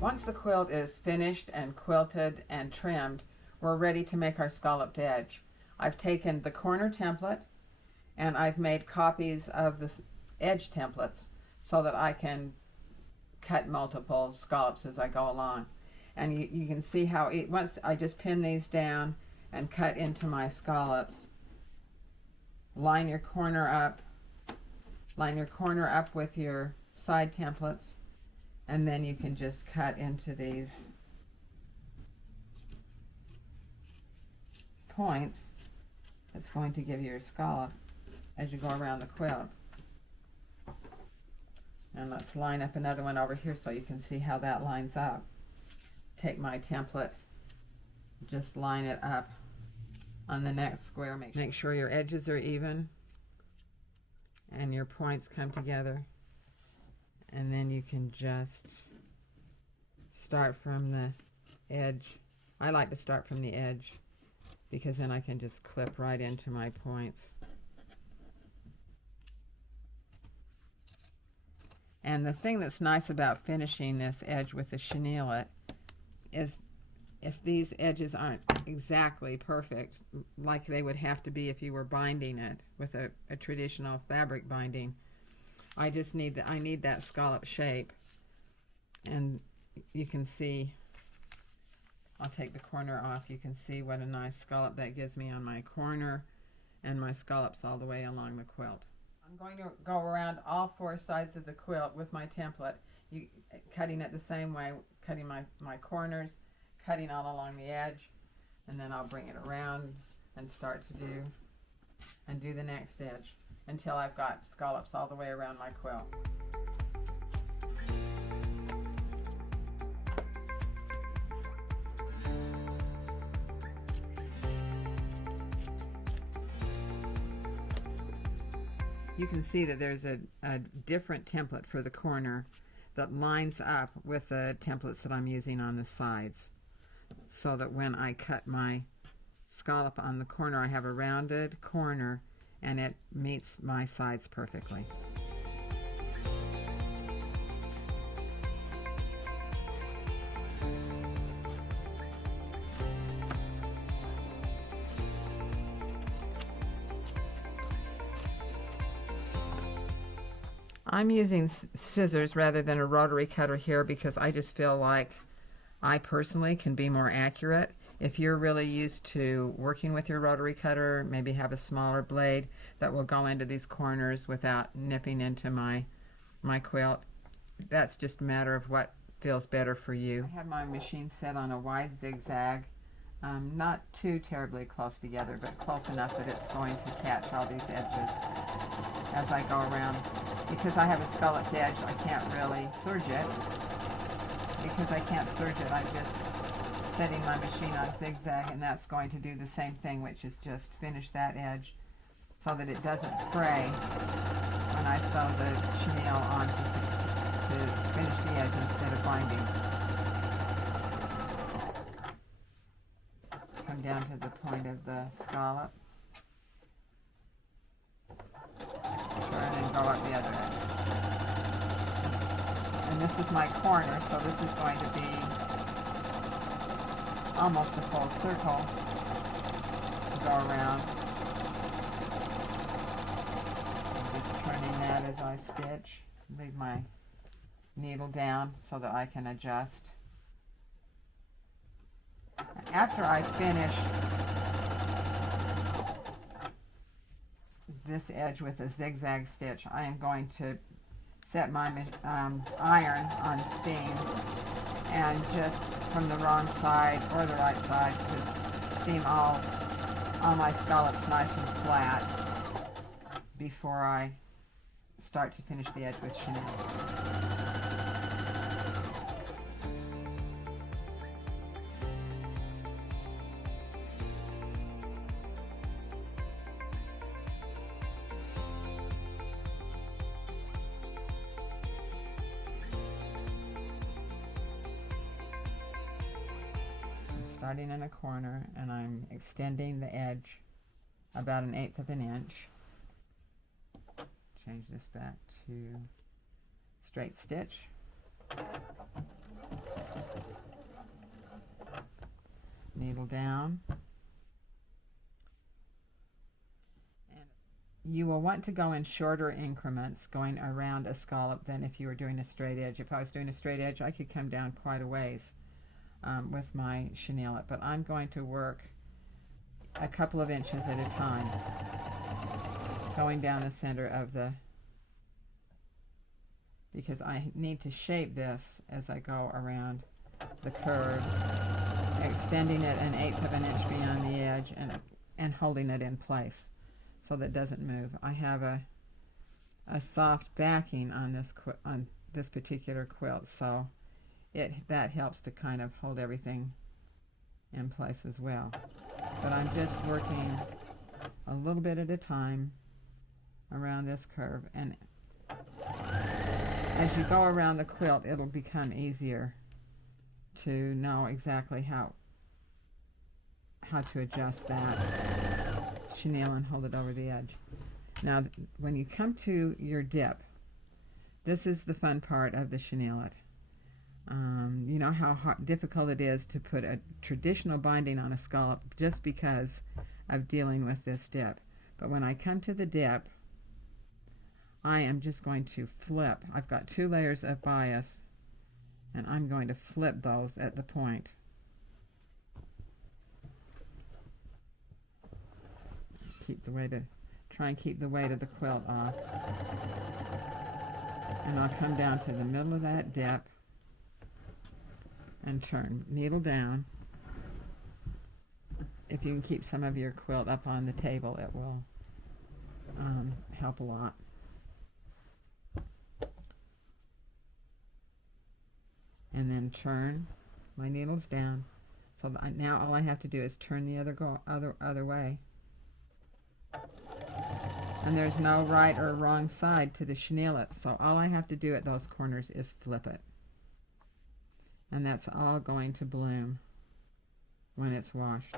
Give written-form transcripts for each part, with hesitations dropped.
Once the quilt is finished and quilted and trimmed, we're ready to make our scalloped edge. I've taken the corner template and I've made copies of the edge templates so that I can cut multiple scallops as I go along. And you can see how once I just pin these down and cut into my scallops, line your corner up with your side templates, and then you can just cut into these points. It's going to give you your scallop as you go around the quilt. And let's line up another one over here so you can see how that lines up. Take my template, just line it up on the next square. Make sure your edges are even and your points come together. And then you can just start from the edge. I like to start from the edge because then I can just clip right into my points. And the thing that's nice about finishing this edge with the Chenille-It is if these edges aren't exactly perfect, like they would have to be if you were binding it with a traditional fabric binding, I need that scallop shape. And you can see, I'll take the corner off, you can see what a nice scallop that gives me on my corner and my scallops all the way along the quilt. I'm going to go around all four sides of the quilt with my template, cutting it the same way, cutting my corners, cutting all along the edge, and then I'll bring it around and start to do the next edge until I've got scallops all the way around my quilt. You can see that there's a different template for the corner that lines up with the templates that I'm using on the sides, so that when I cut my scallop on the corner, I have a rounded corner and it meets my sides perfectly. I'm using scissors rather than a rotary cutter here because I just feel like I personally can be more accurate. If you're really used to working with your rotary cutter, maybe have a smaller blade that will go into these corners without nipping into my quilt. That's just a matter of what feels better for you. I have my machine set on a wide zigzag, not too terribly close together, but close enough that it's going to catch all these edges as I go around. Because I have a scalloped edge, I can't really serge it. Because I can't serge it, I'm just setting my machine on zigzag, and that's going to do the same thing, which is just finish that edge so that it doesn't fray when I sew the chenille on to finish the edge instead of binding. Come down to the point of the scallop. Turn and go up the other end. And this is my corner, so this is going to be almost a full circle to go around. I'm just turning that as I stitch. Leave my needle down so that I can adjust. After I finish this edge with a zigzag stitch, I am going to set my iron on steam and just from the wrong side or the right side, just steam all my scallops nice and flat before I start to finish the edge with chenille. Starting in a corner, and I'm extending the edge about 1/8 of an inch. Change this back to straight stitch. Needle down. You will want to go in shorter increments going around a scallop than if you were doing a straight edge. If I was doing a straight edge, I could come down quite a ways with my Chenille-It, but I'm going to work a couple of inches at a time, going down the center of the, because I need to shape this as I go around the curve, extending it 1/8 of an inch beyond the edge and holding it in place so that it doesn't move. I have a soft backing on this particular quilt, so that helps to kind of hold everything in place as well. But I'm just working a little bit at a time around this curve, and as you go around the quilt, it'll become easier to know exactly how to adjust that chenille and hold it over the edge. Now, when you come to your dip, this is the fun part of the Chenille-It. You know how difficult it is to put a traditional binding on a scallop just because of dealing with this dip. But when I come to the dip, I am just going to flip. I've got 2 layers of bias, and I'm going to flip those at the point. Try and keep the weight of the quilt off. And I'll come down to the middle of that dip and turn, needle down. If you can keep some of your quilt up on the table, it will help a lot. And then turn my needles down. So now all I have to do is turn the other way. And there's no right or wrong side to the Chenille-It, so all I have to do at those corners is flip it. And that's all going to bloom when it's washed.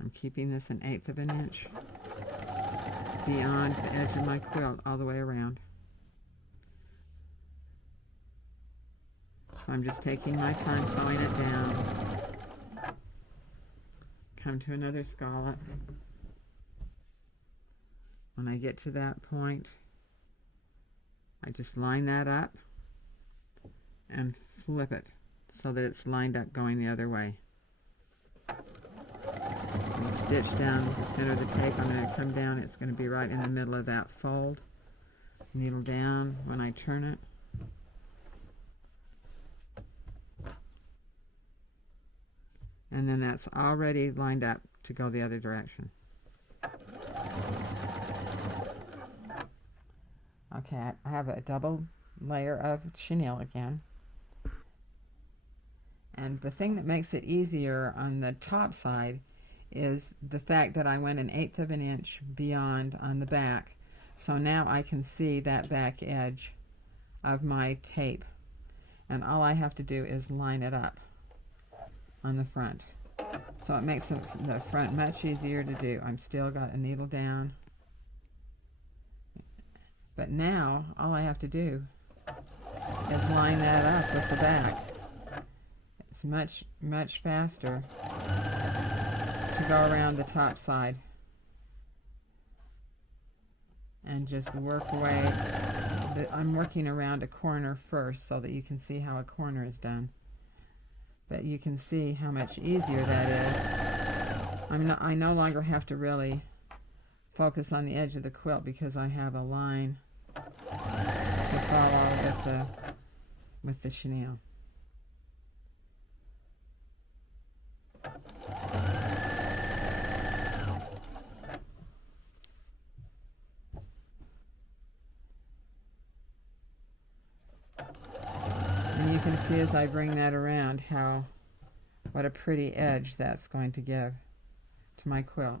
I'm keeping this 1/8 of an inch beyond the edge of my quilt all the way around. So I'm just taking my time sewing it down. Come to another scallop. When I get to that point, I just line that up and flip it so that it's lined up going the other way. And stitch down the center of the tape. I'm going to come down. It's going to be right in the middle of that fold. Needle down when I turn it. And then that's already lined up to go the other direction. Okay, I have a double layer of chenille again. And the thing that makes it easier on the top side is the fact that I went 1/8 of an inch beyond on the back. So now I can see that back edge of my tape. And all I have to do is line it up on the front. So it makes the front much easier to do. I'm still got a needle down. But now all I have to do is line that up with the back. It's much faster to go around the top side and just work away. I'm working around a corner first so that you can see how a corner is done. But you can see how much easier that is. I no longer have to really focus on the edge of the quilt because I have a line to follow with the chenille. And you can see as I bring that around what a pretty edge that's going to give to my quilt.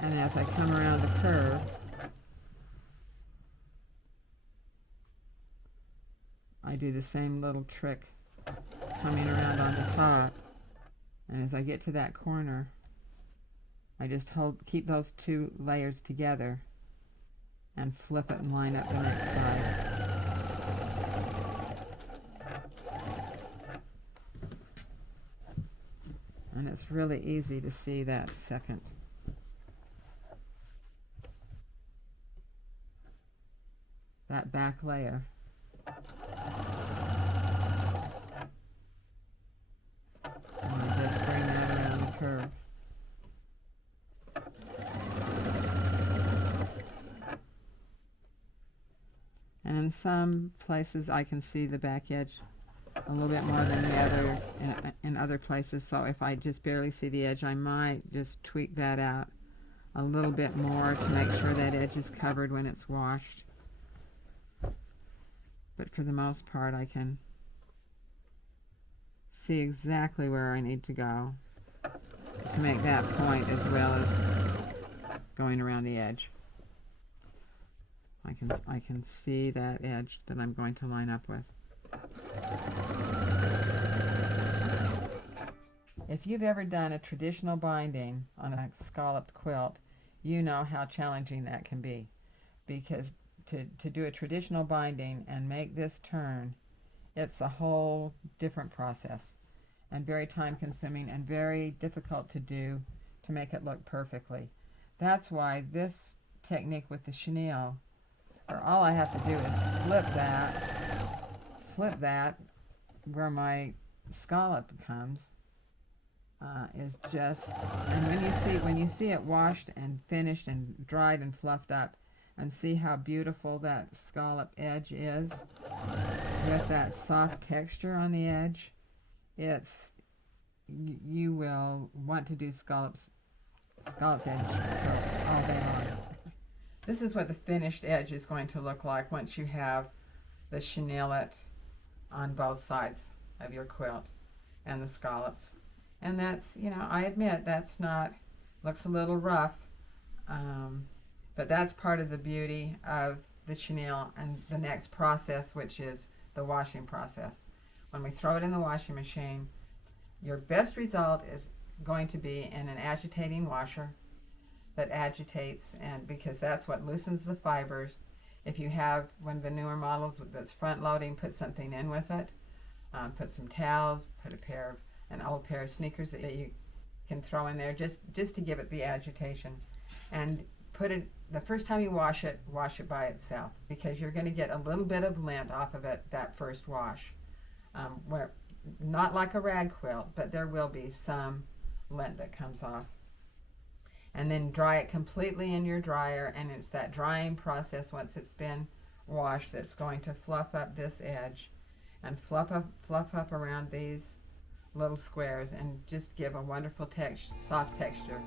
And as I come around the curve, I do the same little trick coming around on the top. And as I get to that corner, I just keep those 2 layers together and flip it and line up the next side. And it's really easy to see that that back layer. And I just bring that around the curve. And in some places I can see the back edge a little bit more than the other in other places, so if I just barely see the edge, I might just tweak that out a little bit more to make sure that edge is covered when it's washed. But for the most part, I can see exactly where I need to go to make that point, as well as going around the edge. I can see that edge that I'm going to line up with. If you've ever done a traditional binding on a scalloped quilt, you know how challenging that can be, because to do a traditional binding and make this turn, it's a whole different process, and very time consuming and very difficult to do to make it look perfectly. That's why this technique with the chenille, where all I have to do is flip that where my scallop comes, is just, and when you see it washed and finished and dried and fluffed up, and see how beautiful that scallop edge is with that soft texture on the edge, you will want to do scalloped edge all day long. This is what the finished edge is going to look like once you have the Chenille-It on both sides of your quilt and the scallops. And that's, I admit that's looks a little rough, but that's part of the beauty of the chenille and the next process, which is the washing process. When we throw it in the washing machine, your best result is going to be in an agitating washer that agitates, and because that's what loosens the fibers. If you have one of the newer models that's front loading, put something in with it. Put some towels, put an old pair of sneakers that you can throw in there just to give it the agitation. And put it, the first time you wash it by itself, because you're going to get a little bit of lint off of it that first wash. Where not like a rag quilt, but there will be some lint that comes off. And then dry it completely in your dryer, and it's that drying process once it's been washed that's going to fluff up this edge and fluff up around these little squares and just give a wonderful soft texture